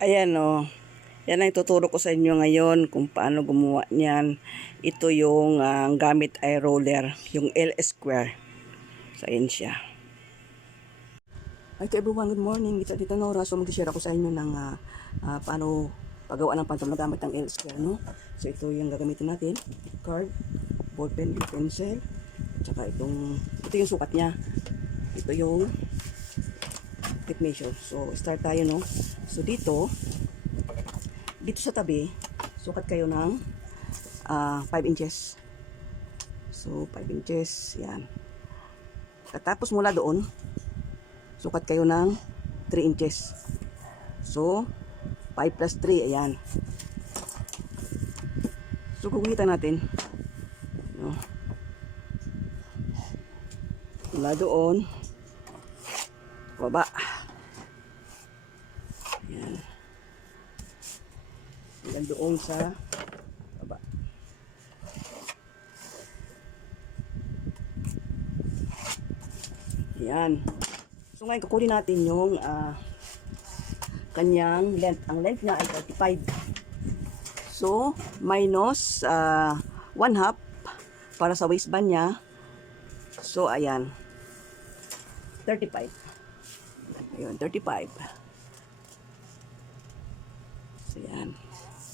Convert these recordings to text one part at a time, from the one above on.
Ayan o. Yan ang ituturo ko sa inyo ngayon kung paano gumawa niyan. Ito yung gamit ay roller, yung L square. So, ayan siya. Hi to everyone, good morning. It's Tita Nora. So, mag-share ako sa inyo ng paano paggawa ng pantong na gamit ng L square, no? So, ito yung gagamitin natin. Card, ballpen, pencil, tsaka ito yung sukat niya. Ito yung tape measure. So, start tayo, no? So, dito sa tabi, sukat kayo ng 5 inches. So, 5 inches. Yan. Tapos mula doon, sukat kayo ng 3 inches. So, 5 plus 3. Ayan. So, guguhitan natin. No? Mula doon, baba. Ayan. Hanggang doon sa baba. Ayan. So ngayon kukunin natin yung kanyang length. Ang length niya ay 35. So minus 1/2 para sa waistband niya. So ayan. 35. Ayun, 35. So ayan.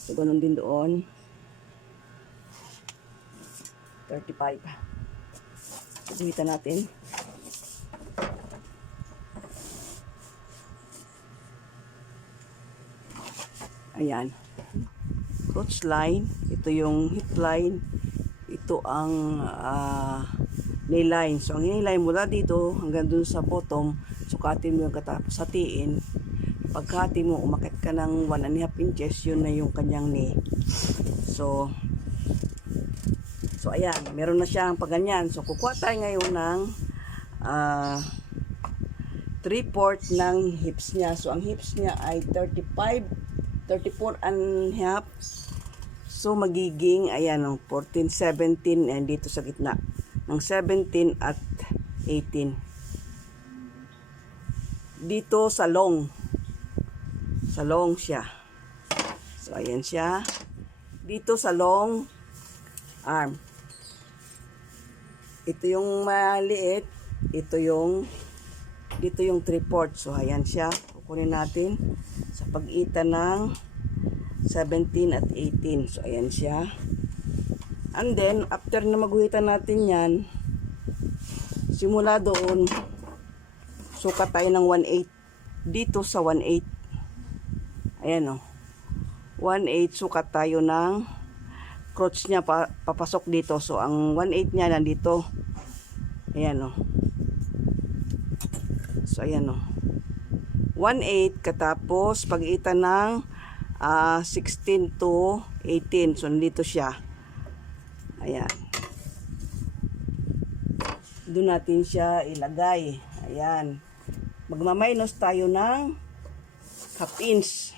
So, ganun din doon. 35. Subuhitan natin. Ayan. Crotch line. Ito yung hip line. Ito ang nail line. So, ang nail line mula dito hanggang dun sa bottom, sukatin mo yung katapos hatiin. Pagkati mo, umakit ka ng 1.5 inches, yun na yung kanyang knee. So ayan, meron na siyang paganyan. So, kukuha tayo ngayon ng 3/4 ng hips niya. So, ang hips niya ay 34.5. So, magiging, ayan, 14, 17, and dito sa gitna, ng 17 at 18. Dito sa long. Sa long siya. So, ayan siya. Dito sa long arm. Ito yung maliit. Dito yung 3/4. So, ayan siya. Kukunin natin sa pagitan ng 17 at 18. So, ayan siya. And then, after na maguhitan natin yan, simula doon, sukat tayo ng 1/8. Dito sa 1/8. Ayan o. 1/8 sukat tayo ng crotch niya papasok dito. So, ang 1/8 niya nandito. Ayan o. So, ayan o. 1/8 katapos pagitan ng 16 to 18. So, nandito siya. Ayan. Doon natin siya ilagay. Ayan. Magmaminus tayo ng 1/2 inch.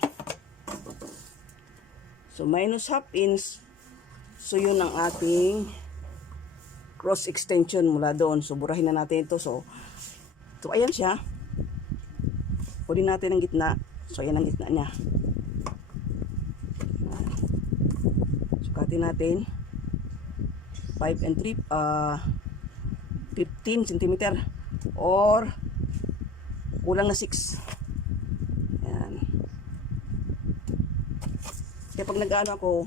So, minus 1/2 inch. So, yun ang ating cross extension mula doon. So, burahin na natin ito. So ayan siya. Kunin natin ang gitna. So, ayan ang gitna niya. Sukatin natin. 5 and 3, 15 cm. Or, kulang na 6. Kaya pag nag-ano ako,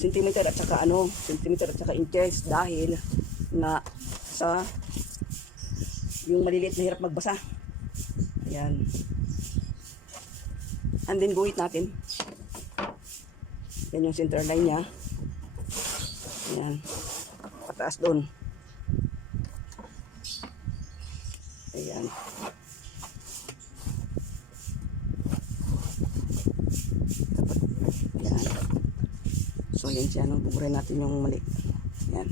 centimeter at saka inches dahil na sa yung maliliit na hirap magbasa. Ayan. And then guhit natin. Yan yung center line niya. Ayan. Pataas doon. Ayan. So, yan siya. Nung buburay natin yung mali. Yan.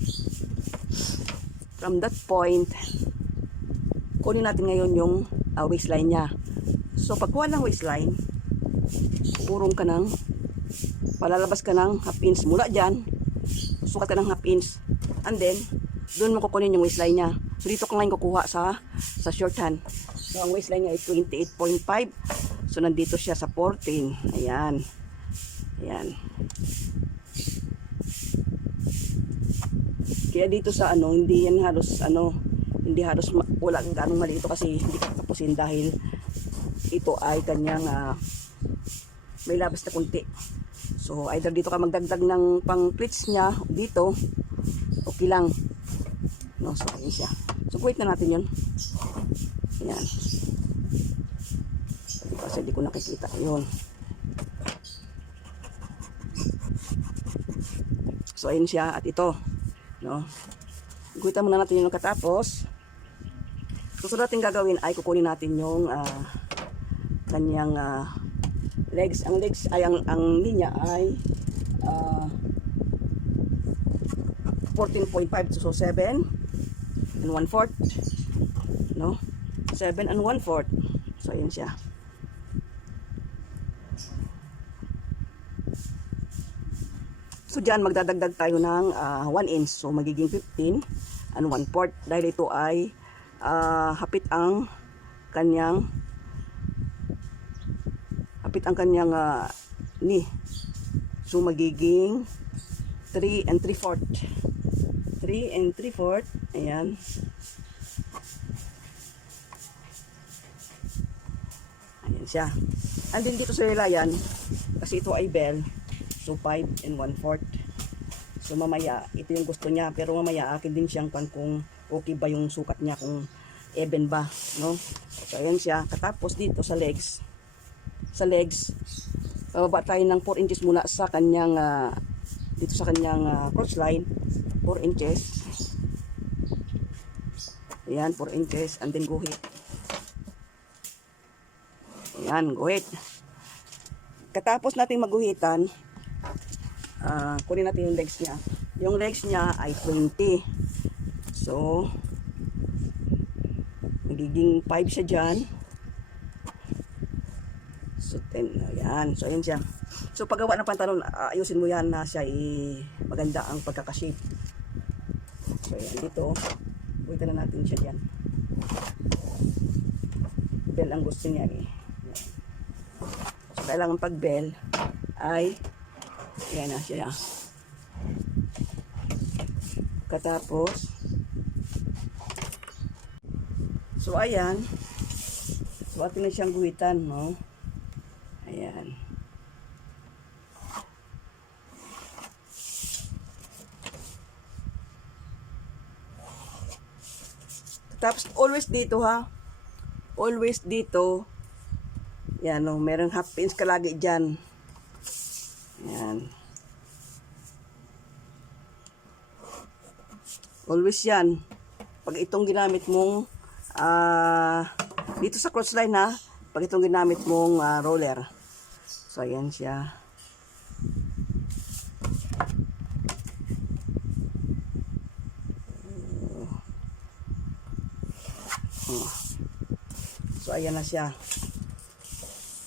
From that point, kunin natin ngayon yung waistline niya. So, pagkuha ng waistline, urong ka ng, palalabas ka ng 1/2 inch. Mula dyan, sukat ka ng 1/2 inch. And then, doon mo kukunin yung waistline niya. So, dito ka ngayon kukuha sa shorthand. So, ang waistline niya ay 28.5. So, nandito siya sa 14. Ayan. Ayan. Kaya dito sa ano, hindi yan halos ano, hindi halos wala ganong mali ito kasi hindi katapusin dahil ito ay kanyang may labas na kunti. So, either dito ka magdagdag ng pang pleats niya dito, okay lang. No, so, ayun siya. So, wait na natin yun. Ayan. Kasi hindi ko nakikita. Ayun. So, ayun siya. At ito. No? Guhitan muna natin yung katapos. Susunod natin gagawin ay kukunin natin yung kanyang legs. Ang legs ay ang linya ay 14.5, so 7 and 1/4, no? 7 and 1/4. So ayan siya. So diyan magdadagdag tayo ng 1 inch, so magiging 15 and 1/4 dahil ito ay hapit ang kanyang knee. So magiging 3 and 3/4. 3 and 3/4. Ayan. Ayan siya. And then dito sa lalayan, kasi ito ay bell, so 5 and 1/4. So mamaya, ito yung gusto niya, pero mamaya akin din siyang kung okay ba yung sukat niya, kung even ba, no? So ayan siya. Katapos dito sa legs, bababa tayo ng 4 inches mula sa kanyang dito sa kanyang crotch line, 4 inches. Ayan, 4 inches, and then guhit. Ayan, guhit. Katapos nating maguhitan, kunin natin yung legs niya. Yung legs niya ay 20. So, magiging 5 siya dyan. So, 10. Ayan. So, ayan siya. So, paggawa ng pantalon, ayusin mo yan na siya maganda ang pagkakashape. So, ayan. Dito, buwitan na natin siya dyan. Bell ang gusto niya eh. So, kailangan pag bell ay ayan na siya. Katapos, so, ayan. So, atin na siyang guhitan, no? Ayan. Tapos, always dito, ha? Always dito. Yan, no? Merong half inch kalagi dyan. Ayan. Always yan. Pag itong ginamit mong dito sa cross line, ha? Pag itong ginamit mong roller. So, ayan siya. So, ayan na siya.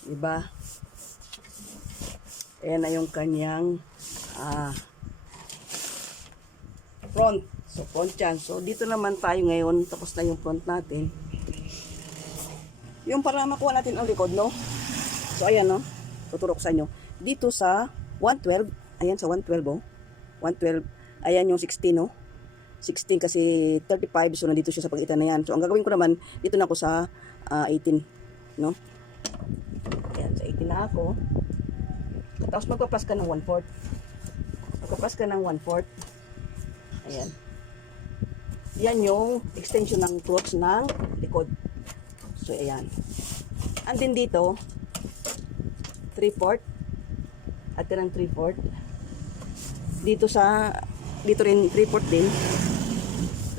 Diba? Ayan na yung kanyang front. So, front yan. So, dito naman tayo ngayon. Tapos na yung front natin. Yung para makuha natin ang likod, no? So, ayan, no? Tuturo ko sa inyo. Dito sa 112. Ayan, sa 112, oh. 112. Ayan yung 16, no? 16 kasi 35. So, nandito siya sa pagitan na yan. So, ang gagawin ko naman, dito na ako sa 18, no? Ayan, sa 18 na ako. Tapos, magpa-plus ka ng 1/4. Magpa-plus ka ng 1/4. Ayan. Yan yung extension ng crotch ng likod. So, ayan. And then dito, 3/4. At tirang 3/4. Dito rin 3/4 din.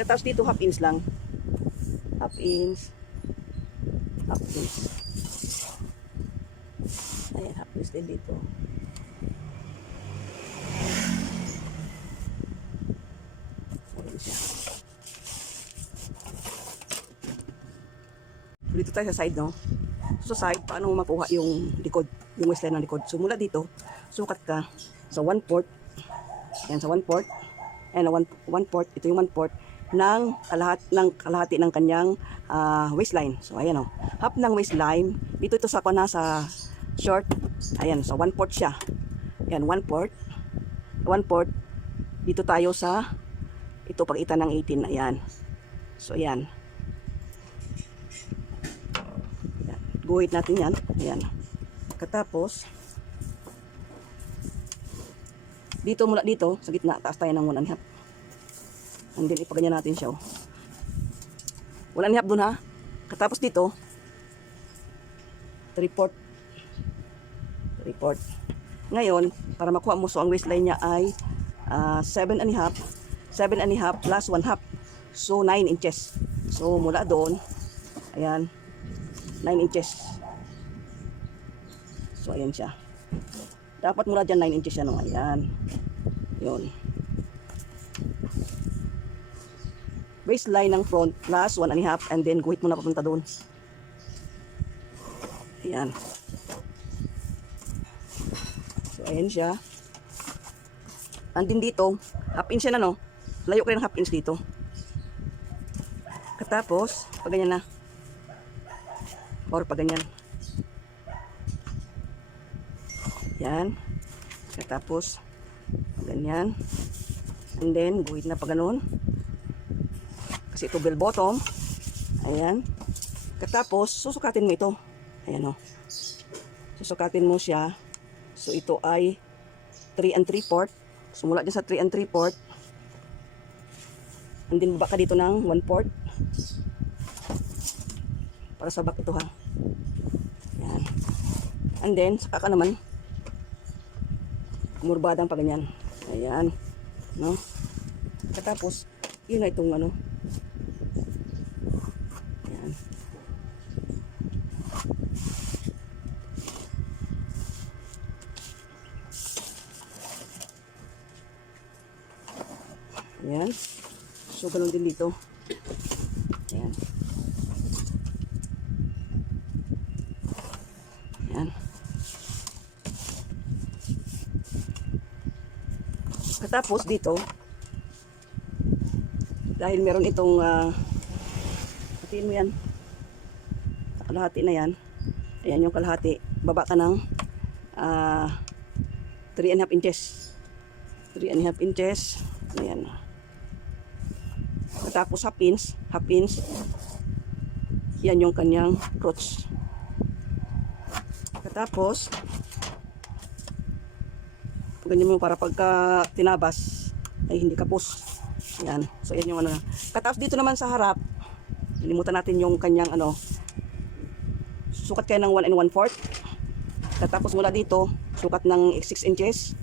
Tapos dito half inch lang. Half inch. Half inch. Ayan, half inch din dito. Dito tayo sa side, no? So, side, paano mo makuha yung likod, yung waistline ng likod? So, mula dito, sukat ka sa 1/4. Ayan, sa 1/4. Ayan, 1/4. Ito yung 1/4. ng kalahati ng kanyang waistline. So ayan o, half ng waistline. Dito ito sa sa short. Ayan, so 1/4 siya. Ayan, 1/4. 1/4. Dito tayo sa ito pagitan ng 18. Ayan. So ayan. Guhit natin yan. Ayan. Katapos, dito mula dito, sa gitna, taas tayo ng 1 1/2. And then, ipaganyan natin siya. 1 1/2 dun ha. Katapos dito, 3/4. 3/4. Ngayon, para makuha mo, so ang waistline niya ay 7 1/2. 7 1/2 plus 1/2. So, 9 inches. So, mula doon, ayan, 9 inches. So, ayan siya. Dapat mula dyan 9 inches yan. Ayan. Yun. Waistline ng front plus 1 1/2 and then guhit mo na papunta doon. Ayan. So, ayan siya. And din dito, half inch yan ano. Layo ko rin ng half inch dito. Katapos, pag ganyan na. Or pag ganyan. Yan. Katapos, ganyan. And then, guhit na pa ganun. Kasi ito bell bottom. Ayan. Katapos, susukatin mo ito. Ayan o. Susukatin mo siya. So, ito ay 3 3/4. So, mula dyan sa 3 3/4. And then, baba ka dito ng 1/4. Para sa back ito ha. Ayan. And then, saka ka naman murbadang pa ganyan. Ayan. No? Katapos, yun na itong ano. Ayan. Ayan. So, ganun din dito. Ayan. Ayan. Katapos dito, dahil meron itong hatiin mo yan, sa kalahati na yan, ayan yung kalahati, baba ka ng 3 1/2 inches. 3 1/2 inches. Ayan. Katapos half inch, yan yung kanyang crotch. Katapos, ganyan mo para pagka tinabas ay hindi kapos. Yan. So yan yung ano. Katapos dito naman sa harap, nilimutan natin yung kanyang ano. Sukat kayo ng 1 1/4. Katapos mula dito, sukat ng 6 inches.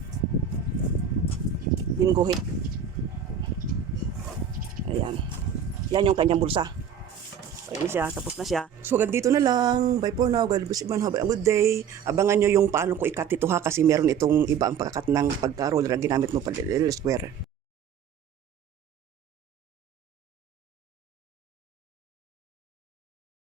Din guhit. Ayan. Yan yung kanyang bulsa. So, ayan siya. Tapos na siya. So, dito na lang. Bye for now. God bless everyone. Have a good day. Abangan nyo yung paano ko ikat ito ha. Kasi meron itong iba ang pagkakat ng pagka-roller ang ginamit mo pa. Little square.